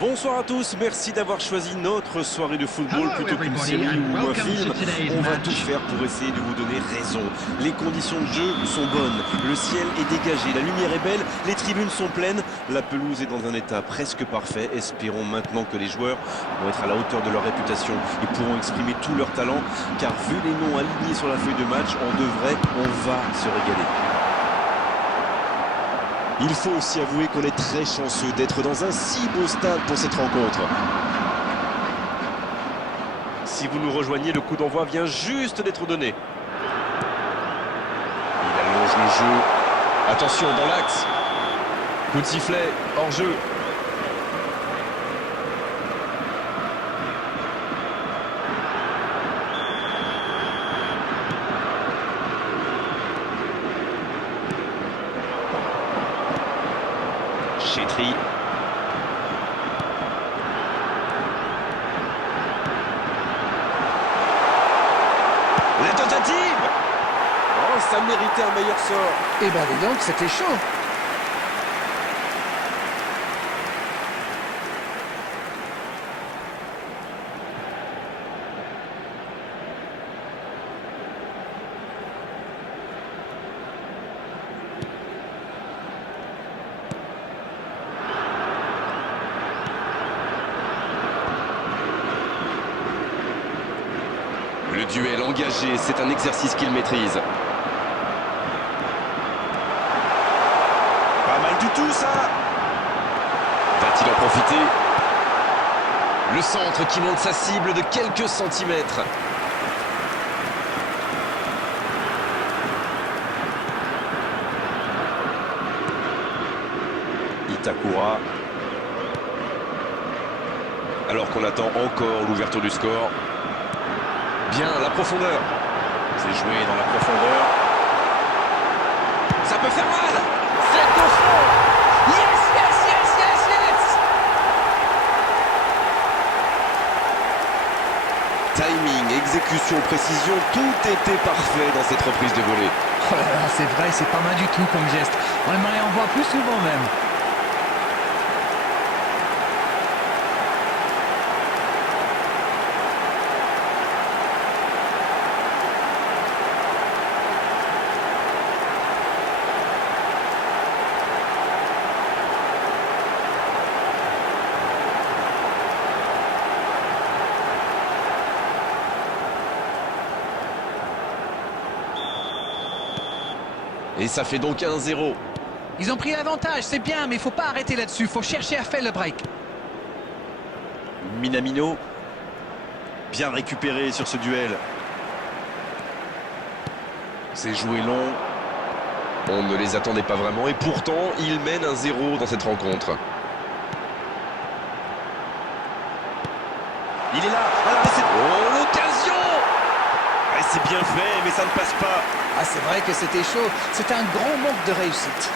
Bonsoir à tous, merci d'avoir choisi notre soirée de football plutôt qu'une série ou un film. On va tout faire pour essayer de vous donner raison. Les conditions de jeu sont bonnes, le ciel est dégagé, la lumière est belle, les tribunes sont pleines, la pelouse est dans un état presque parfait. Espérons maintenant que les joueurs vont être à la hauteur de leur réputation et pourront exprimer tout leur talent, car vu les noms alignés sur la feuille de match, on va se régaler. Il faut aussi avouer qu'on est très chanceux d'être dans un si beau stade pour cette rencontre. Si vous nous rejoignez, le coup d'envoi vient juste d'être donné. Il allonge le jeu. Attention dans l'axe. Coup de sifflet, hors jeu. Chetri. La tentative. Oh, ça méritait un meilleur sort. Eh ben dis donc, c'était chaud. Le duel engagé, c'est un exercice qu'il maîtrise. Pas mal du tout, ça. Va-t-il en profiter? Le centre qui monte sa cible de quelques centimètres. Itakura. Alors qu'on attend encore l'ouverture du score. Bien, la profondeur. C'est joué dans la profondeur. Ça peut faire mal. C'est au fond. Yes, yes, yes, yes, yes. Timing, exécution, précision, tout était parfait dans cette reprise de volée. Oh là là, c'est vrai, c'est pas mal du tout comme geste. On aimerait en voir plus souvent même. Et ça fait donc 1-0. Ils ont pris l'avantage, c'est bien, mais il faut pas arrêter là-dessus. Faut chercher à faire le break. Minamino. Bien récupéré sur ce duel. C'est joué long. On ne les attendait pas vraiment et pourtant, ils mènent 1-0 dans cette rencontre. Il est là. Oh, l'occasion! Ouais, c'est bien fait, mais ça ne passe pas. Ah, c'est vrai que c'était chaud. C'est un grand manque de réussite.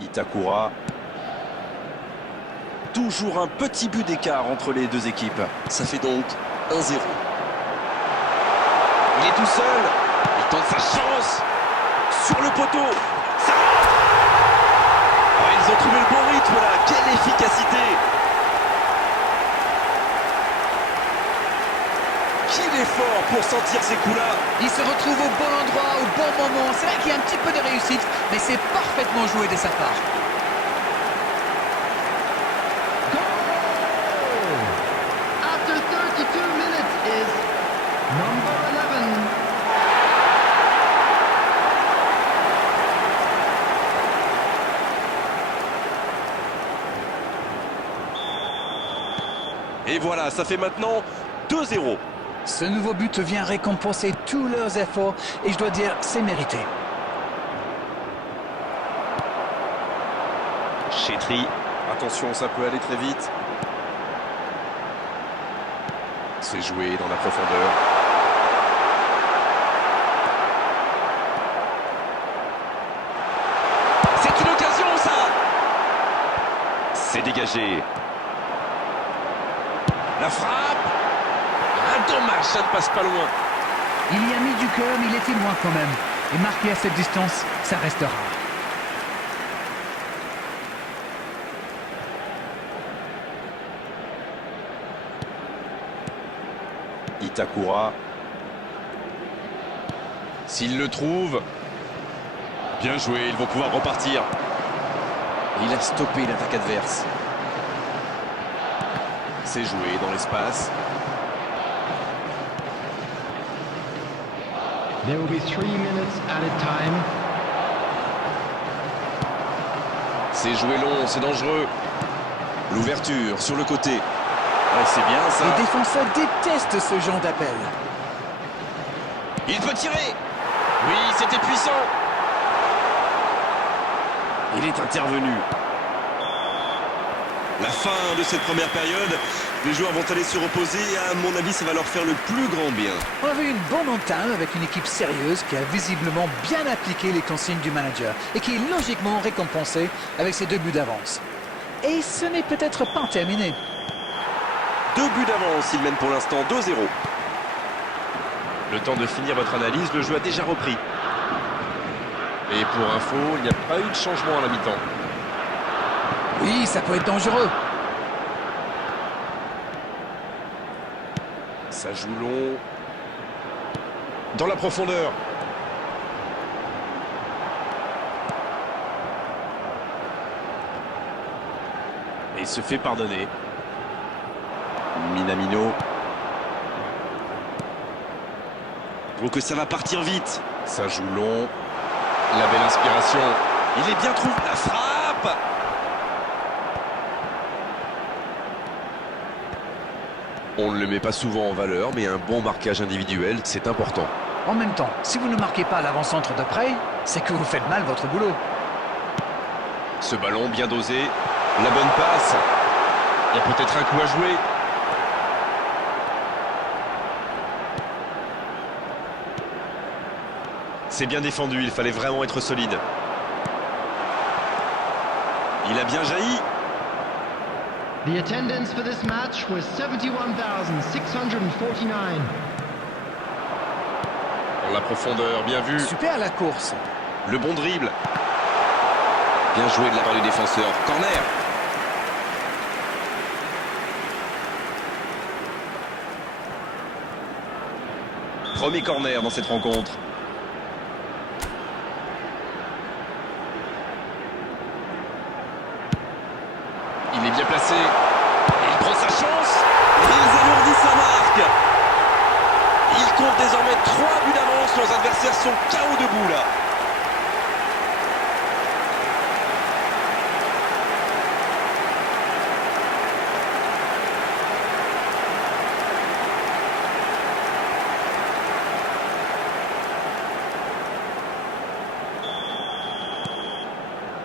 Itakura. Toujours un petit but d'écart entre les deux équipes. Ça fait donc 1-0. Il est tout seul. Il tente sa chance. Sur le poteau. Ça rentre. Oh, ils ont trouvé le bon rythme là. Quelle efficacité. Qu'il est fort pour sentir ces coups-là. Il se retrouve au bon endroit, au bon moment. C'est vrai qu'il y a un petit peu de réussite, mais c'est parfaitement joué de sa part. After 32 minutes is number 11. Et voilà, ça fait maintenant 2-0. Ce nouveau but vient récompenser tous leurs efforts et je dois dire, c'est mérité. Chetri. Attention, ça peut aller très vite. C'est joué dans la profondeur. C'est une occasion, ça! C'est dégagé. La frappe. Ah, dommage, ça ne passe pas loin. Il y a mis du cœur, mais il était loin quand même. Et marquer à cette distance, ça reste rare. Itakura. S'il le trouve. Bien joué, ils vont pouvoir repartir. Il a stoppé l'attaque adverse. C'est joué dans l'espace. There will be 3 minutes added time. C'est joué long, c'est dangereux. L'ouverture sur le côté. Ouais, c'est bien ça. Les défenseurs détestent ce genre d'appel. Il peut tirer. Oui, c'était puissant. Il est intervenu. La fin de cette première période. Les joueurs vont aller se reposer et à mon avis, ça va leur faire le plus grand bien. On a vu une bonne entame avec une équipe sérieuse qui a visiblement bien appliqué les consignes du manager et qui est logiquement récompensée avec ses 2 buts d'avance. Et ce n'est peut-être pas terminé. 2 buts d'avance, il mène pour l'instant 2-0. Le temps de finir votre analyse, le jeu a déjà repris. Et pour info, il n'y a pas eu de changement à la mi-temps. Oui, ça peut être dangereux. Ça joue long. Dans la profondeur. Et il se fait pardonner. Minamino. Je trouve que ça va partir vite. Ça joue long. La belle inspiration. Il est bien trouvé. La frappe. On ne le met pas souvent en valeur, mais un bon marquage individuel, c'est important. En même temps, si vous ne marquez pas l'avant-centre de près, c'est que vous faites mal votre boulot. Ce ballon bien dosé. La bonne passe. Il y a peut-être un coup à jouer. C'est bien défendu, il fallait vraiment être solide. Il a bien jailli. The attendance for this match was 71,649. Dans la profondeur, bien vu. Super la course. Le bon dribble. Bien joué de la part du défenseur. Corner. Premier corner dans cette rencontre. Il est bien placé. Il prend sa chance. Ils alourdissent sa marque. Il compte désormais 3 buts d'avance. Leurs adversaires sont KO debout là.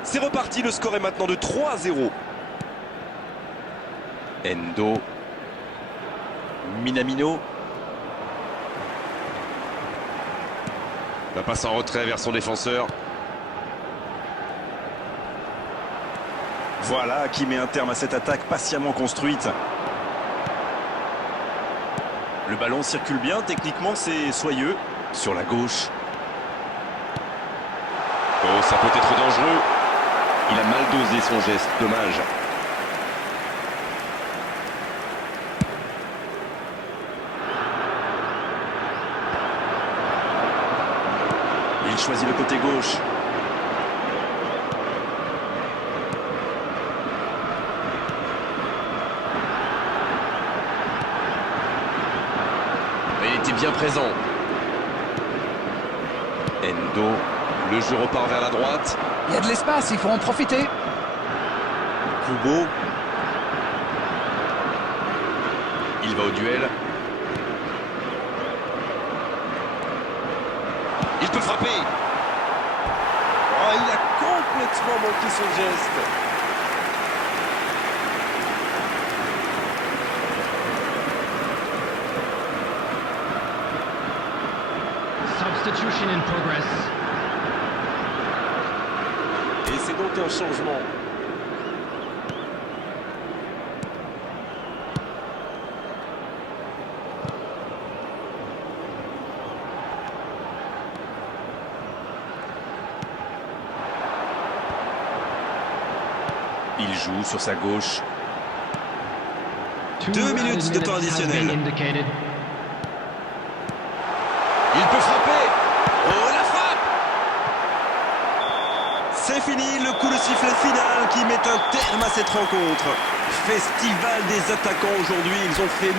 C'est reparti, le score est maintenant de 3-0. Endo. Minamino. La passe en retrait vers son défenseur. Voilà qui met un terme à cette attaque patiemment construite. Le ballon circule bien, techniquement c'est soyeux. Sur la gauche. Oh, ça peut être dangereux. Il a mal dosé son geste, dommage. Il choisit le côté gauche. Et il était bien présent. Endo. Le jeu repart vers la droite. Il y a de l'espace, il faut en profiter. Kubo. Il va au duel. Il peut frapper. Oh, il a complètement manqué son geste. Substitution in progress. Et c'est donc un changement. Il joue sur sa gauche. 2 2 minutes de temps additionnel. indicated. Il peut frapper. Oh, la frappe! C'est fini, le coup de sifflet final qui met un terme à cette rencontre. Festival des attaquants aujourd'hui, ils ont fait